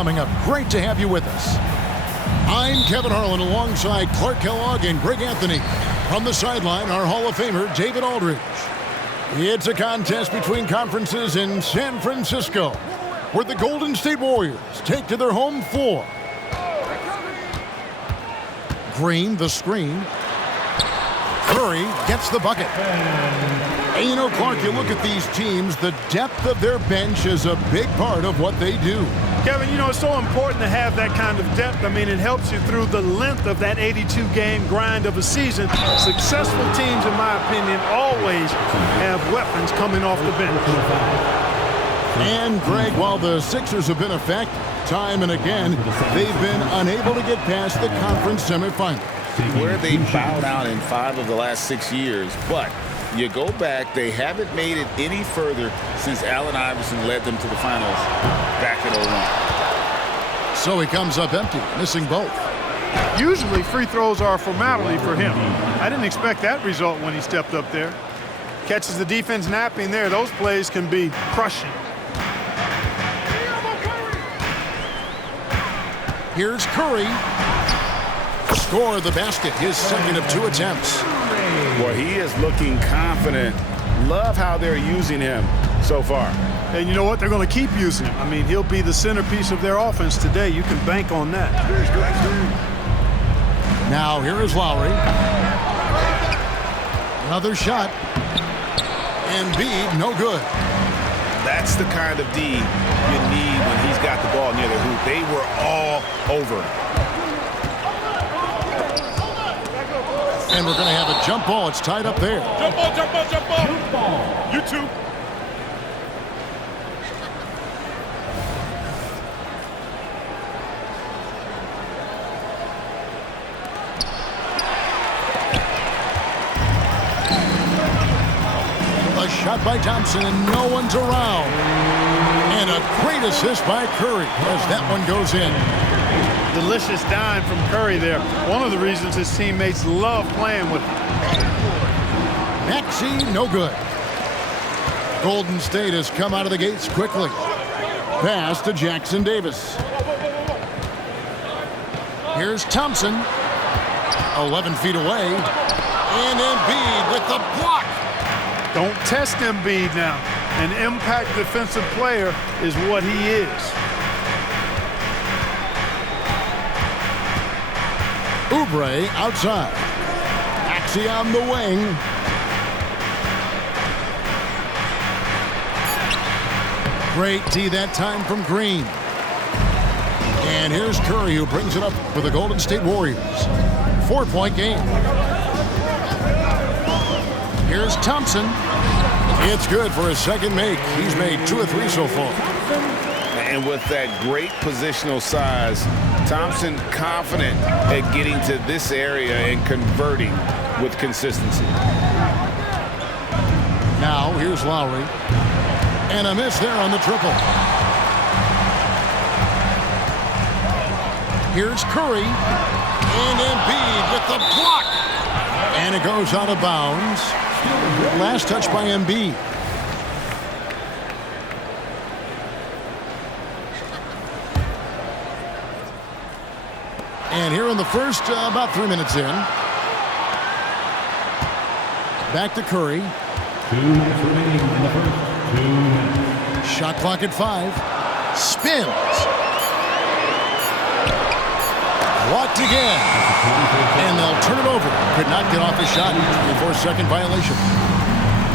coming up. Great to have you with us. I'm Kevin Harlan alongside Clark Kellogg and Greg Anthony. From the sideline, our Hall of Famer, David Aldridge. It's a contest between conferences in San Francisco, where the Golden State Warriors take to their home floor. Green, the screen. Curry gets the bucket. And you know, Clark, you look at these teams, the depth of their bench is a big part of what they do. Kevin, you know, it's so important to have that kind of depth. I mean, it helps you through the length of that 82-game grind of a season. Successful teams, in my opinion, always have weapons coming off the bench. And, Greg, while the Sixers have been effective time and again, they've been unable to get past the conference semifinals. Where they bowed out in 5 of the last 6 years, but you go back, they haven't made it any further since Allen Iverson led them to the finals back in 01. So he comes up empty, missing both. Usually free throws are a formality for him. I didn't expect that result when he stepped up there. Catches the defense napping there. Those plays can be crushing. Here's Curry. Score the basket, his second of 2 attempts. Well, he is looking confident. Love how they're using him so far. And you know what? They're going to keep using him. I mean, he'll be the centerpiece of their offense today. You can bank on that. Now here is Lowry. Another shot. Embiid, no good. That's the kind of D you need when he's got the ball near the hoop. They were all over him. And we're going to have a jump ball. It's tied up there. Jump ball, jump ball, jump ball. Jump ball. You two. A shot by Thompson, and no one's around. And a great assist by Curry as that one goes in. Delicious dime from Curry there. One of the reasons his teammates love playing with him. Maxey, no good. Golden State has come out of the gates quickly. Pass to Jackson Davis. Here's Thompson. 11 feet away. And Embiid with the block. Don't test Embiid now. An impact defensive player is what he is. Oubre outside. Maxey on the wing. Great D that time from Green. And here's Curry, who brings it up for the Golden State Warriors. 4-point game. Here's Thompson. It's good for his second make. He's made 2 or 3 so far. And with that great positional size, Thompson confident at getting to this area and converting with consistency. Now here's Lowry. And a miss there on the triple. Here's Curry. And Embiid with the block. And it goes out of bounds. Last touch by Embiid. And here in the first, about 3 minutes in. Back to Curry. 2 minutes remaining in the first. 2 minutes. Shot clock at 5. Spins. Blocked again. And they'll turn it over. Could not get off the shot. 24-second violation.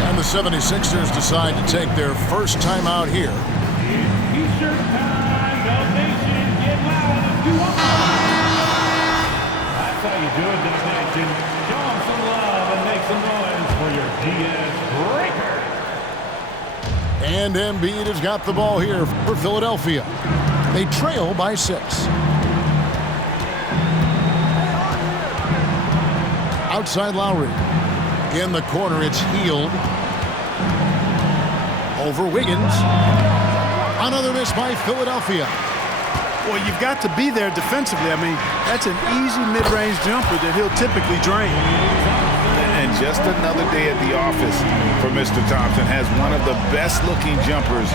And the 76ers decide to take their first time out here. T-shirt time. The nation get loud. That's how you do it, the nation. Show them some love and make some noise for your DS Breaker. And Embiid has got the ball here for Philadelphia. They trail by 6. Outside Lowry. In the corner, it's Hield. Over Wiggins. Another miss by Philadelphia. Well, you've got to be there defensively. I mean, that's an easy mid-range jumper that he'll typically drain. And just another day at the office for Mr. Thompson. Has one of the best-looking jumpers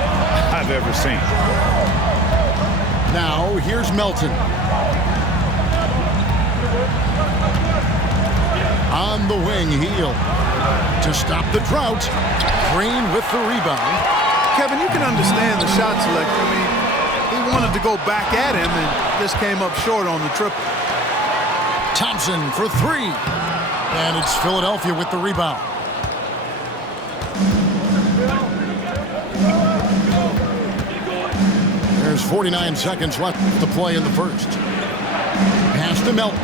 I've ever seen. Now Now, here's Melton. On the wing, Hield. To stop the drought, Green with the rebound. Kevin, you can understand the shot selection. I mean, he wanted to go back at him and just came up short on the triple. Thompson for three. And it's Philadelphia with the rebound. There's 49 seconds left to play in the first. Pass to Melton.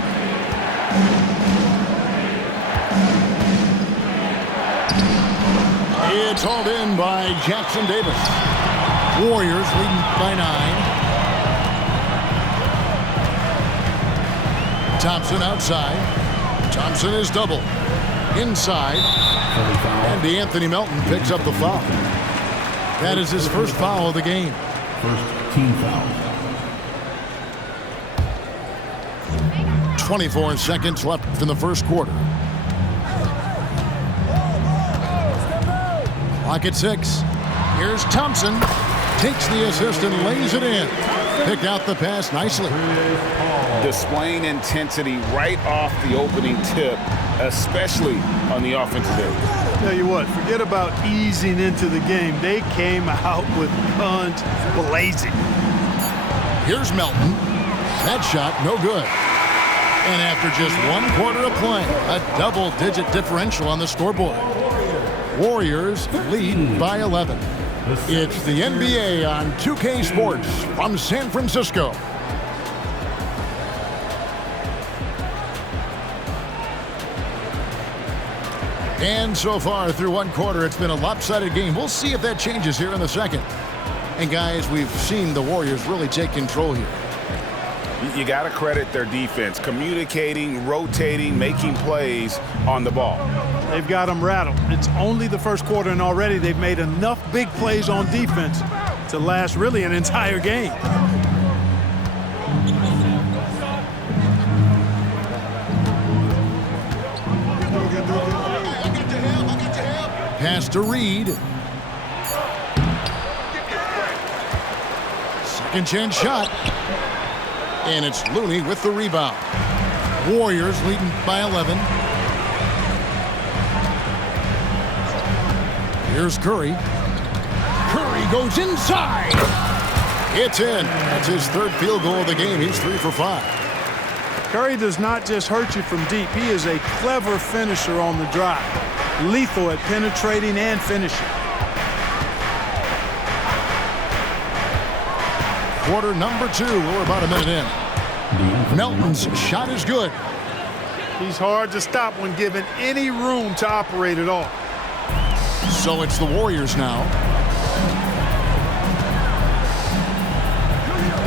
It's hauled in by Jackson Davis. Warriors leading by 9. Thompson outside. Thompson is double. Inside. And DeAnthony Melton picks up the foul. That is his first foul of the game. First team foul. 24 seconds left in the first quarter. Clock at 6. Here's Thompson. Takes the assist and lays it in. Picked out the pass nicely. Displaying intensity right off the opening tip, especially on the offensive end. Tell you what, forget about easing into the game. They came out with guns blazing. Here's Melton. That shot, no good. And after just 1 quarter of play, a double-digit differential on the scoreboard. Warriors lead by 11. It's the NBA on 2K Sports from San Francisco. And so far through 1 quarter, it's been a lopsided game. We'll see if that changes here in the second. And guys, we've seen the Warriors really take control here. You got to credit their defense, communicating, rotating, making plays on the ball. They've got them rattled. It's only the first quarter, and already they've made enough big plays on defense to last really an entire game. Pass to Reed. Second chance shot. And it's Looney with the rebound. Warriors leading by 11. Here's Curry. Curry goes inside. It's in. That's his third field goal of the game. He's 3 for 5. Curry does not just hurt you from deep. He is a clever finisher on the drive. Lethal at penetrating and finishing. Quarter number 2. We're about a minute in. Melton's shot is good. He's hard to stop when given any room to operate at all. So it's the Warriors now.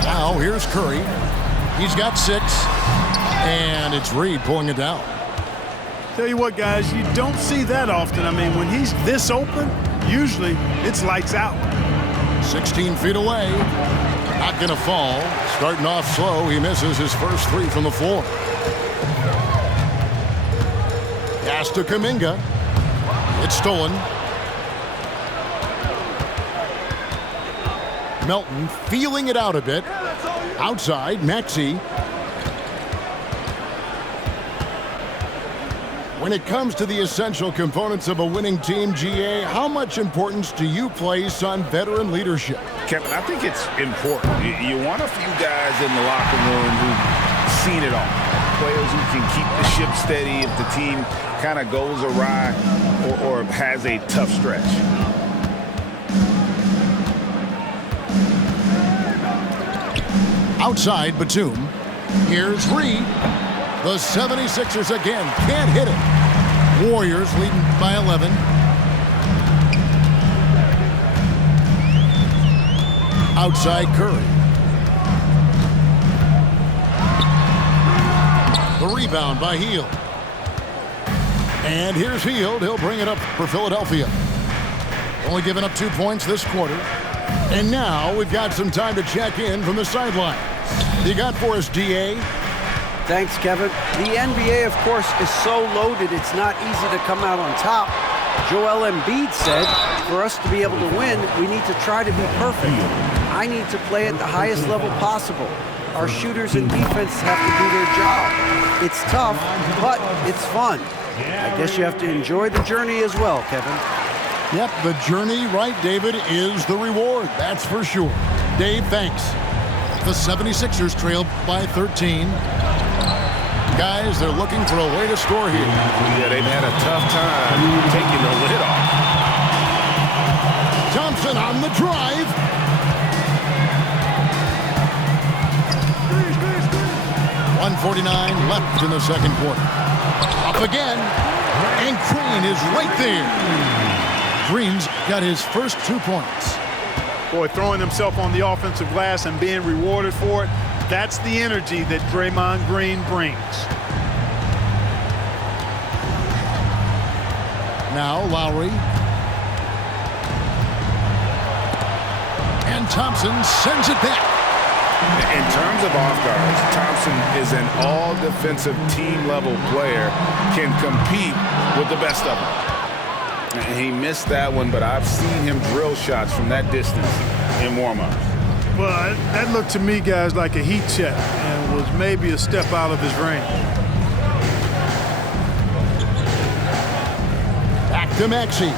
Now here's Curry. He's got 6. And it's Reed pulling it down. Tell you what, guys, you don't see that often. I mean, when he's this open, usually it's lights out. 16 feet away. Not going to fall. Starting off slow, he misses his first 3 from the floor. Pass to Kuminga. It's stolen. Melton feeling it out a bit. Outside, Maxey. When it comes to the essential components of a winning team, GA, how much importance do you place on veteran leadership? Kevin, I think it's important. You want a few guys in the locker room who've seen it all. Players who can keep the ship steady if the team kind of goes awry or has a tough stretch. Outside, Batum. Here's Reed. The 76ers again can't hit it. Warriors leading by 11. Outside, Curry. The rebound by Hield. And here's Hield. He'll bring it up for Philadelphia. Only giving up 2 points this quarter. And now we've got some time to check in from the sideline. You got for us, DA? Thanks, Kevin. The NBA, of course, is so loaded, it's not easy to come out on top. Joel Embiid said, for us to be able to win, we need to try to be perfect. I need to play at the highest level possible. Our shooters and defense have to do their job. It's tough, but it's fun. I guess you have to enjoy the journey as well, Kevin. Yep, the journey, right, David, is the reward. That's for sure. Dave, thanks. The 76ers trail by 13. Guys, they're looking for a way to score here. Yeah, they've had a tough time taking the lid off. Thompson on the drive. .149 left in the second quarter. Up again, and Green is right there. Green's got his first 2 points. Boy, throwing himself on the offensive glass and being rewarded for it, that's the energy that Draymond Green brings. Now Lowry. And Thompson sends it back. In terms of off guards, Thompson is an all-defensive team-level player, can compete with the best of them. And he missed that one, but I've seen him drill shots from that distance in warm-ups. Well, that looked to me, guys, like a heat check and was maybe a step out of his range. Back to Maxey.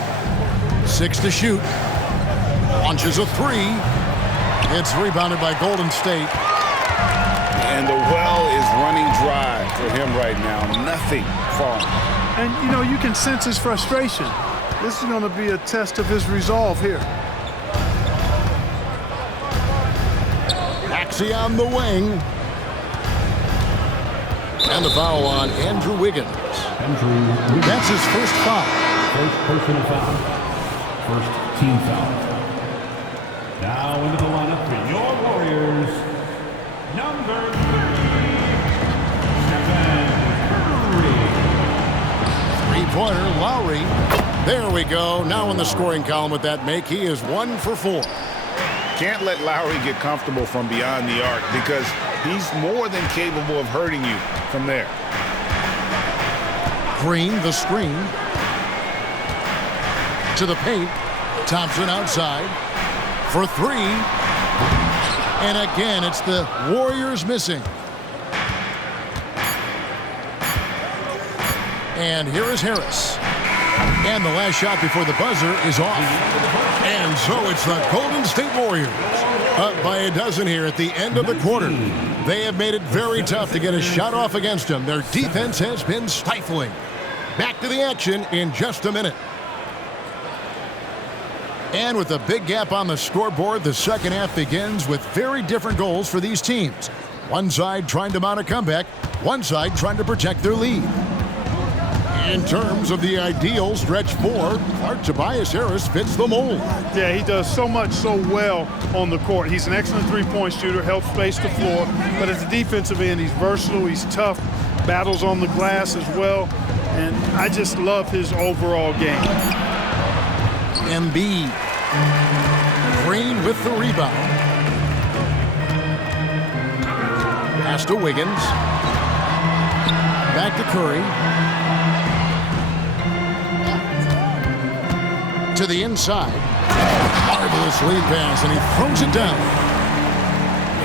6 to shoot. Launches a 3. It's rebounded by Golden State. And the well is running dry for him right now. Nothing falling. And, you know, you can sense his frustration. This is going to be a test of his resolve here. Maxey on the wing. And the foul on Andrew Wiggins. That's his first foul. First personal foul. First team foul. Now into the lineup for your Warriors, number 3, Stephen Curry. Three-pointer, Lowry. There we go. Now in the scoring column with that make, he is 1 for 4. Can't let Lowry get comfortable from beyond the arc because he's more than capable of hurting you from there. Green, the screen. To the paint. Thompson outside. For 3. And again, it's the Warriors missing. And here is Harris. And the last shot before the buzzer is off. And so it's the Golden State Warriors. Up by a dozen here at the end of the quarter. They have made it very tough to get a shot off against them. Their defense has been stifling. Back to the action in just a minute. And with a big gap on the scoreboard, the second half begins with very different goals for these teams. One side trying to mount a comeback, one side trying to protect their lead. In terms of the ideal stretch 4, Clark Tobias Harris fits the mold. Yeah, he does so much so well on the court. He's an excellent three-point shooter, helps space the floor, but at the defensive end, he's versatile, he's tough, battles on the glass as well, and I just love his overall game. Embiid. Green with the rebound. Pass to Wiggins. Back to Curry. To the inside. Marvelous lead pass, and he throws it down.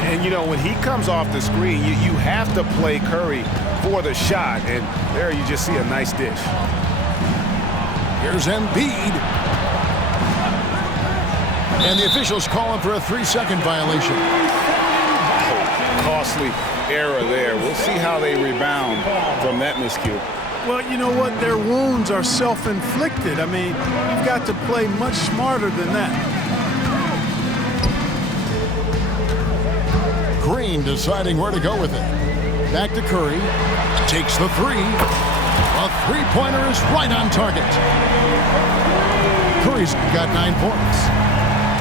And, you know, when he comes off the screen, you have to play Curry for the shot, and there you just see a nice dish. Here's Embiid. And the officials calling for a 3-second violation. Costly error there. We'll see how they rebound from that miscue. Well, you know what? Their wounds are self-inflicted. I mean, you've got to play much smarter than that. Green deciding where to go with it. Back to Curry. Takes the 3. A three-pointer is right on target. Curry's got 9 points.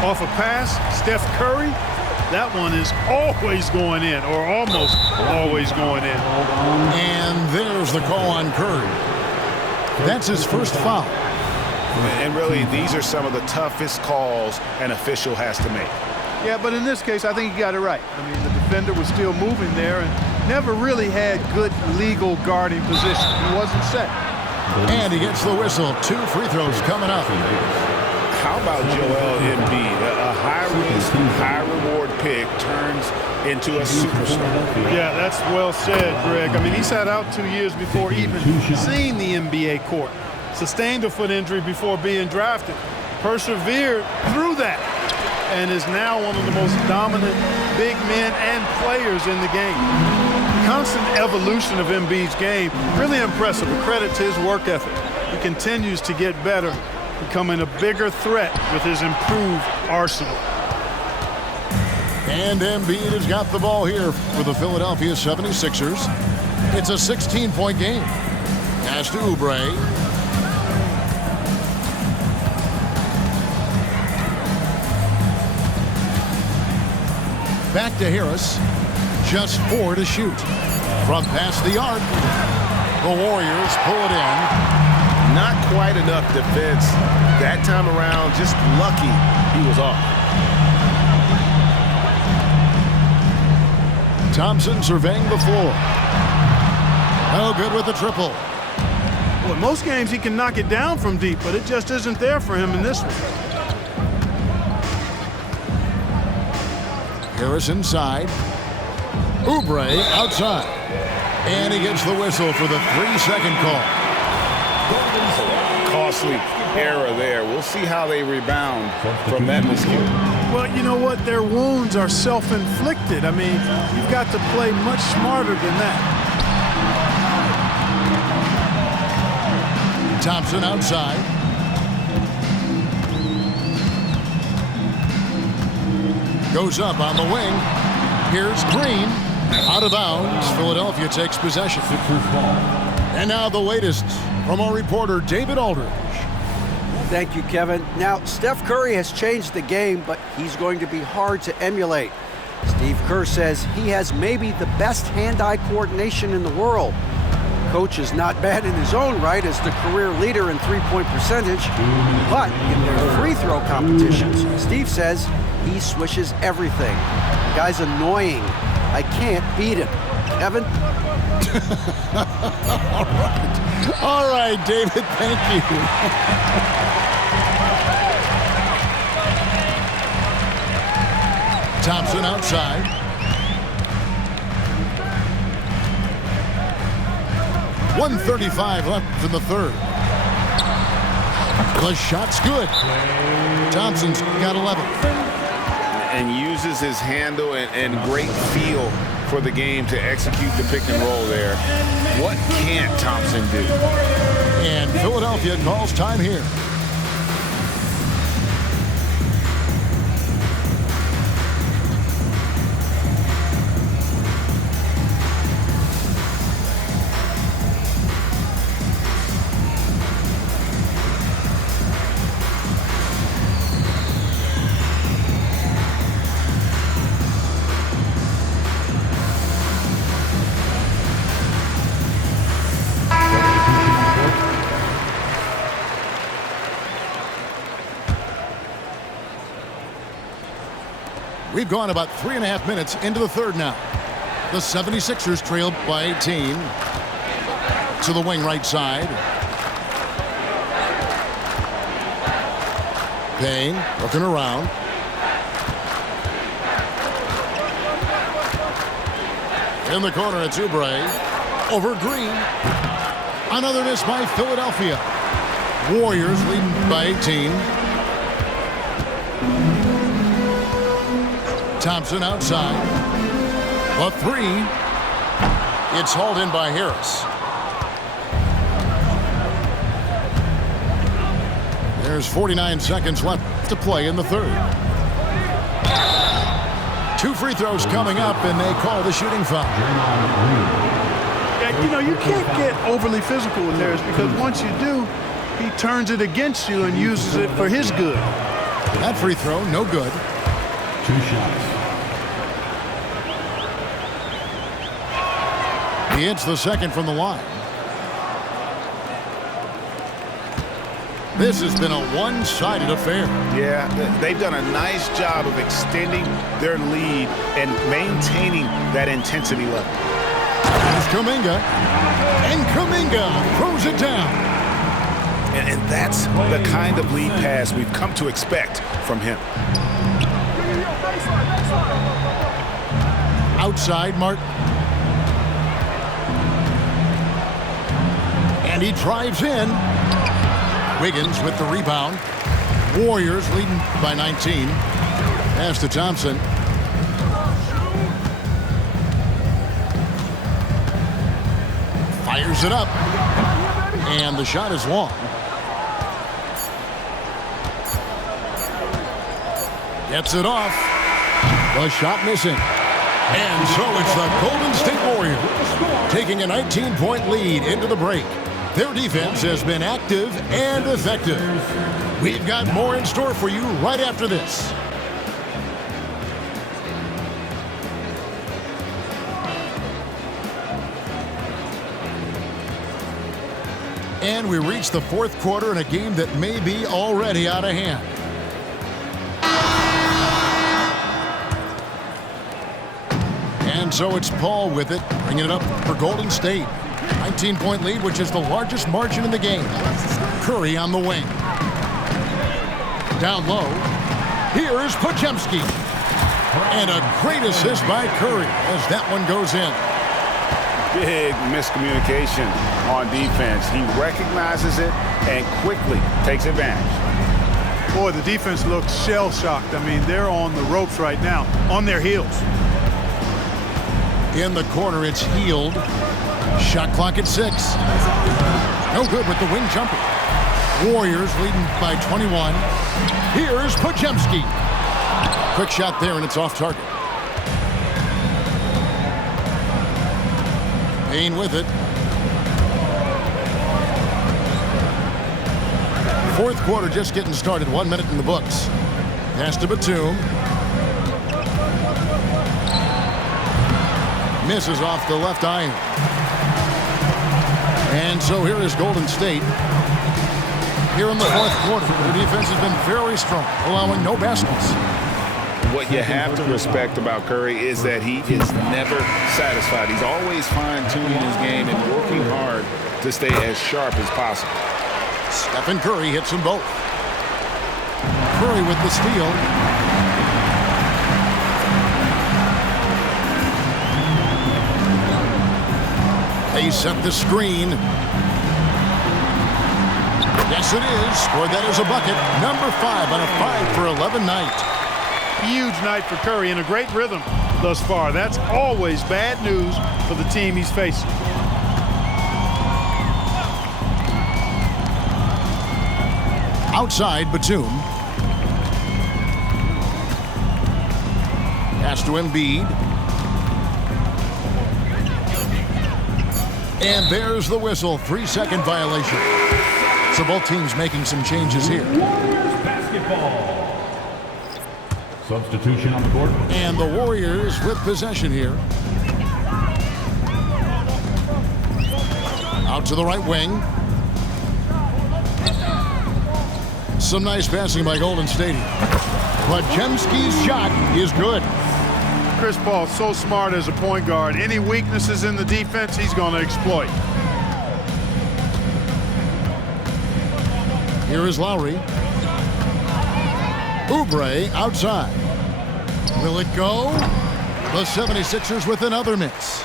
Off a pass, Steph Curry, that one is always going in, or almost always going in. And there's the call on Curry. That's his first foul. And really, these are some of the toughest calls an official has to make. Yeah, but in this case, I think he got it right. I mean, the defender was still moving there and never really had good legal guarding position. He wasn't set. And he gets the whistle. 2 free throws coming up. How about Joel Embiid? A high-risk, high-reward pick turns into a superstar. Yeah, that's well said, Greg. I mean, he sat out 2 years before even seeing the NBA court. Sustained a foot injury before being drafted. Persevered through that and is now one of the most dominant big men and players in the game. Constant evolution of Embiid's game, really impressive. A credit to his work ethic. He continues to get better, becoming a bigger threat with his improved arsenal. And Embiid has got the ball here for the Philadelphia 76ers. It's a 16-point game. Pass to Oubre. Back to Harris. Just 4 to shoot. From past the arc, the Warriors pull it in. Not quite enough defense that time around. Just lucky he was off. Thompson surveying the floor. Oh, good with the triple. Well, in most games he can knock it down from deep, but it just isn't there for him in this one. Harris inside. Oubre outside. And he gets the whistle for the 3-second call. Costly error there. We'll see how they rebound from that miscue. Well, you know what? Their wounds are self-inflicted. I mean, you've got to play much smarter than that. Thompson outside. Goes up on the wing. Here's Green. Out of bounds. Philadelphia takes possession. And now the latest from our reporter, David Aldridge. Thank you, Kevin. Now, Steph Curry has changed the game, but he's going to be hard to emulate. Steve Kerr says he has maybe the best hand-eye coordination in the world. Coach is not bad in his own right as the career leader in three-point percentage, but in their free throw competitions, Steve says he swishes everything. The guy's annoying. I can't beat him. Evan? All right, David, thank you. Thompson outside. .135 left in the third. The shot's good. Thompson's got 11. And uses his handle and great feel for the game to execute the pick and roll there. What can't Thompson do? And Philadelphia calls time here. We've gone about 3.5 minutes into the third now. The 76ers trailed by 18. To the wing right side. Payne looking around. In the corner, it's Oubre. Over Green. Another miss by Philadelphia. Warriors leading by 18. Thompson outside. A three. It's hauled in by Harris. There's 49 seconds left to play in the third. 2 free throws coming up, and they call the shooting foul. Yeah, you know, you can't get overly physical with Harris because once you do, he turns it against you and uses it for his good. That free throw, no good. 2 shots. He hits the second from the line. This has been a one-sided affair. Yeah, they've done a nice job of extending their lead and maintaining that intensity level. Here's Kuminga. And Kuminga throws it down. And that's the kind of lead pass we've come to expect from him. Outside, Martin. And he drives in. Wiggins with the rebound. Warriors leading by 19. Pass to Thompson. Fires it up. And the shot is long. Gets it off. The shot missing. And so it's the Golden State Warriors taking a 19-point lead into the break. Their defense has been active and effective. We've got more in store for you right after this. And we reach the fourth quarter in a game that may be already out of hand. And so it's Paul with it, bringing it up for Golden State. 19-point lead, which is the largest margin in the game. Curry on the wing. Down low. Here's Podziemski. And a great assist by Curry as that one goes in. Big miscommunication on defense. He recognizes it and quickly takes advantage. Boy, the defense looks shell-shocked. I mean, they're on the ropes right now, on their heels. In the corner, it's Hield. Shot clock at 6. No good with the wing jumper. Warriors leading by 21. Here's Podziemski. Quick shot there, and it's off target. Payne with it. Fourth quarter just getting started. 1 minute in the books. Pass to Batum. Misses off the left iron. And so here is Golden State. Here in the fourth quarter, the defense has been very strong, allowing no baskets. What you have to respect about Curry is that he is never satisfied. He's always fine-tuning his game and working hard to stay as sharp as possible. Stephen Curry hits them both. Curry with the steal. They set the screen. Yes, it is. Scored that as a bucket. Number 5 on a 5-for-11 night. Huge night for Curry and a great rhythm thus far. That's always bad news for the team he's facing. Outside, Batum. Pass to Embiid. And there's the whistle. 3-second violation. So both teams making some changes here. Warriors basketball. Substitution on the court. And the Warriors with possession here. Out to the right wing. Some nice passing by Golden State. Podziemski's shot is good. Chris Paul so smart as a point guard. Any weaknesses in the defense, he's going to exploit. Here is Lowry. Oubre outside. Will it go? The 76ers with another miss.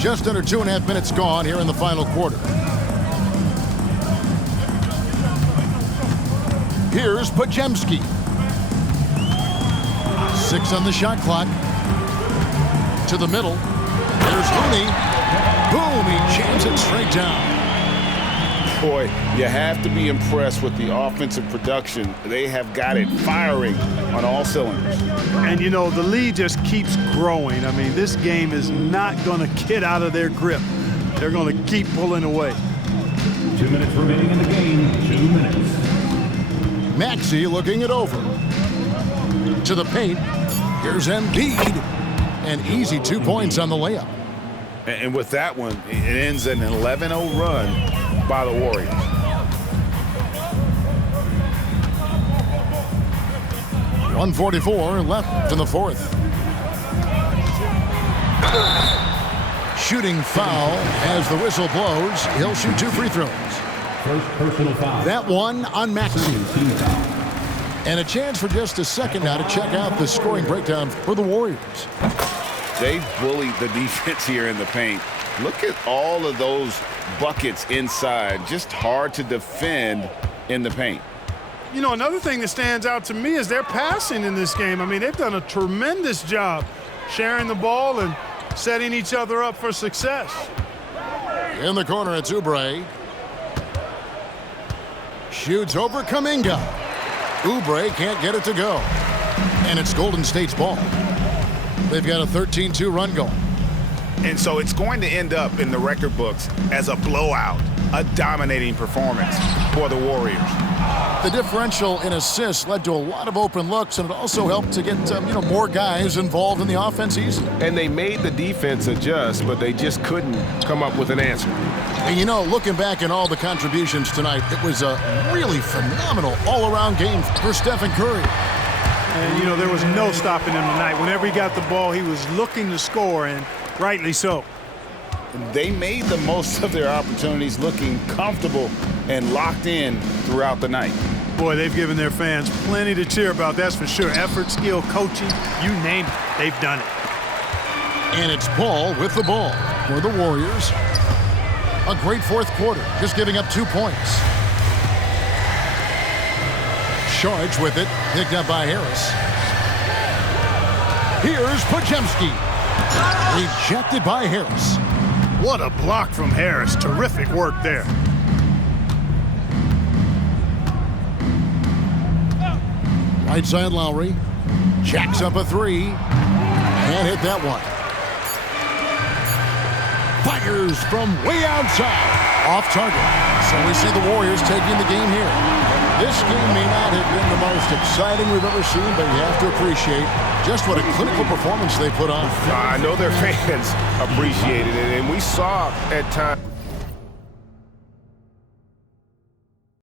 Just under 2.5 minutes gone here in the final quarter. Here's Podziemski. 6 on the shot clock. To the middle. There's Looney. Boom, he jams it straight down. Boy, you have to be impressed with the offensive production. They have got it firing on all cylinders. And, you know, the lead just keeps growing. I mean, this game is not going to get out of their grip. They're going to keep pulling away. 2 minutes remaining in the game. 2 minutes. Maxey looking it over. To the paint. Here's Embiid. And easy 2 points on the layup. And with that one, it ends an 11-0 run by the Warriors. .144 left in the fourth. shooting foul as the whistle blows. He'll shoot 2 free throws. First personal foul. That one on Maxey. Team foul. And a chance for just a second now to check out the scoring breakdown for the Warriors. They bullied the defense here in the paint. Look at all of those buckets inside. Just hard to defend in the paint. You know, another thing that stands out to me is their passing in this game. I mean, they've done a tremendous job sharing the ball and setting each other up for success. In the corner, it's Oubre. Shoots over Kuminga. Oubre can't get it to go. And it's Golden State's ball. They've got a 13-2 run going. And so it's going to end up in the record books as a blowout, a dominating performance for the Warriors. The differential in assists led to a lot of open looks, and it also helped to get more guys involved in the offense easily. And they made the defense adjust, but they just couldn't come up with an answer. And looking back at all the contributions tonight, it was a really phenomenal all-around game for Stephen Curry. And, there was no stopping him tonight. Whenever he got the ball, he was looking to score, and rightly so. They made the most of their opportunities, looking comfortable and locked in throughout the night. Boy, they've given their fans plenty to cheer about, that's for sure. Effort, skill, coaching, you name it, they've done it. And it's Ball with the ball for the Warriors. A great fourth quarter, just giving up 2 points. Charge with it, picked up by Harris. Here's Podziemski. Rejected by Harris. What a block from Harris. Terrific work there. Right side Lowry. Jacks up a 3. Can't hit that one. Fires from way outside. Off target. So we see the Warriors taking the game here. This game may not have been the most exciting we've ever seen, but you have to appreciate just what a clinical performance they put on. I know their fans appreciated it, and we saw at times.